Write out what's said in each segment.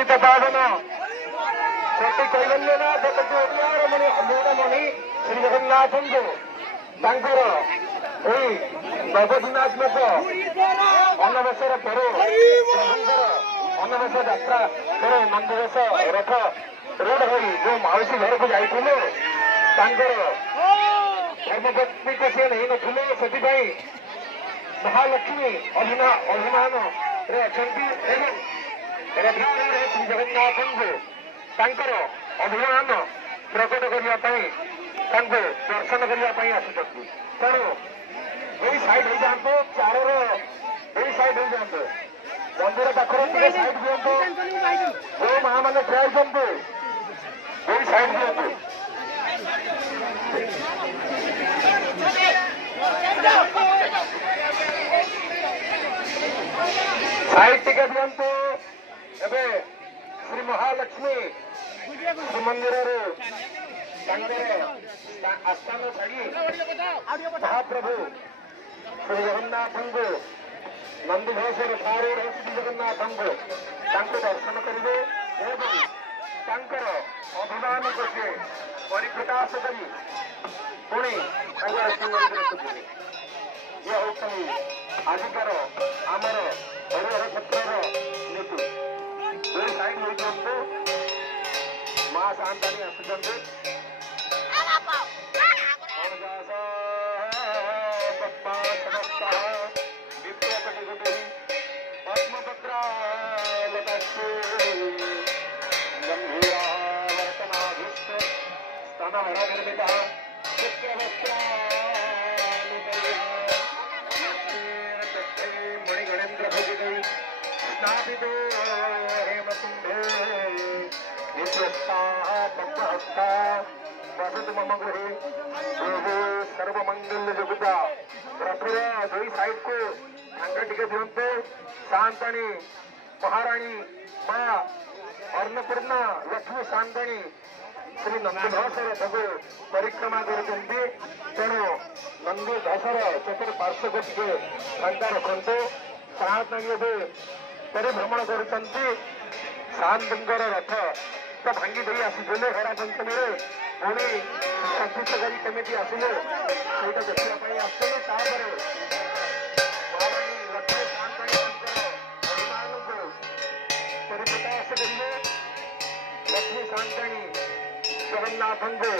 पतित पावन कोटि कैवल्यनाथ कोटि ओडियार मणि अमूलमणि श्री जगन्नाथ को प्रबोधनात्मक अनवेशर पर अनवेश यात्रा पर नंदवेश रथ रोड हो जो मौसी घर को जाइए धर्मपत्नी को सी नहीं नथिले से महालक्ष्मी अभिमान अच्छा श्री जगन्नाथ को अभिमान प्रकट करने दर्शन करने आसुच्च तेणु यही साइड हो जाते चार यही साइड हो जाते मंदिर पाखे साइड दिंतु जो माँ मैंने ठिया यही साइड दिंतु साइड टिके दिंतु एवं श्री महालक्ष्मी श्रीमंदिर आस्थान छाड़ी महाप्रभु श्री जगन्नाथ को नंदीघोष सारूढ़ श्री जगन्नाथ को दर्शन करेंगे अभिमान को सी परिप्रकाश कर पुणी श्रीमंदिर को जी ये हूँ आजिकार आमर हरिहर क्षेत्र नीति जो साइड हो जाते माँ शांतानी आसुच्च मम गृहे सर्वमंगल जगुता रथर दुई साइड को टे दिंतु शांताणी महाराणी माँ अन्नपूर्णा लक्ष्मी शांताणी श्री नंदीघोष रथ को परिक्रमा करते तेणु नंदीघोषर चतुर्पार्श्व को टे फांका रखु शांताणी परिभ्रमण कर शांतर रथ तो भांगी दे आसीले हरा पंचमी पुणी प्रतिष्ठा करी केमी आसिले सहीटा देखापी आसते लक्ष्मी शांताणी अभिमान को परिप्रकाश करेंगे लक्ष्मी शांताणी जगन्नाथ को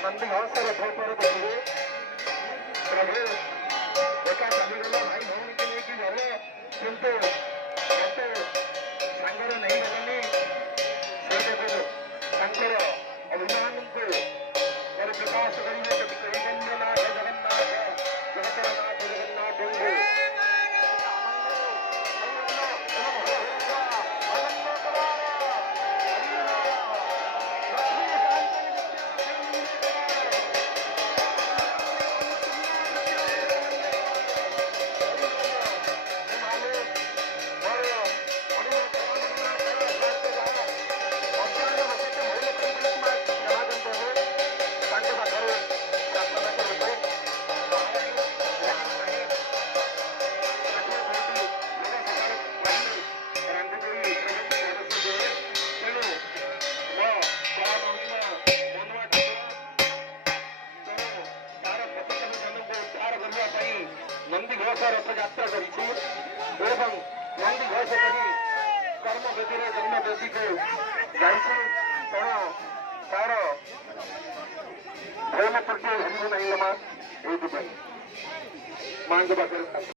नंदीघोष रथ पर देखिए प्रभु एका चलीगला भाई भौणी को लेकिन गले किंतु एते सांगर नहीं गलनी अभिमान को प्रकाश करेंगे जगन्नाथ जगतरनाथ जगन्नाथ नंदीघोष रथ यात्रा करी नंदीघोष करी कर्मवेदी जन्मवेदी को जाइए तार प्रेम प्रति हरिव नहीं लमा ये माँ के पाखे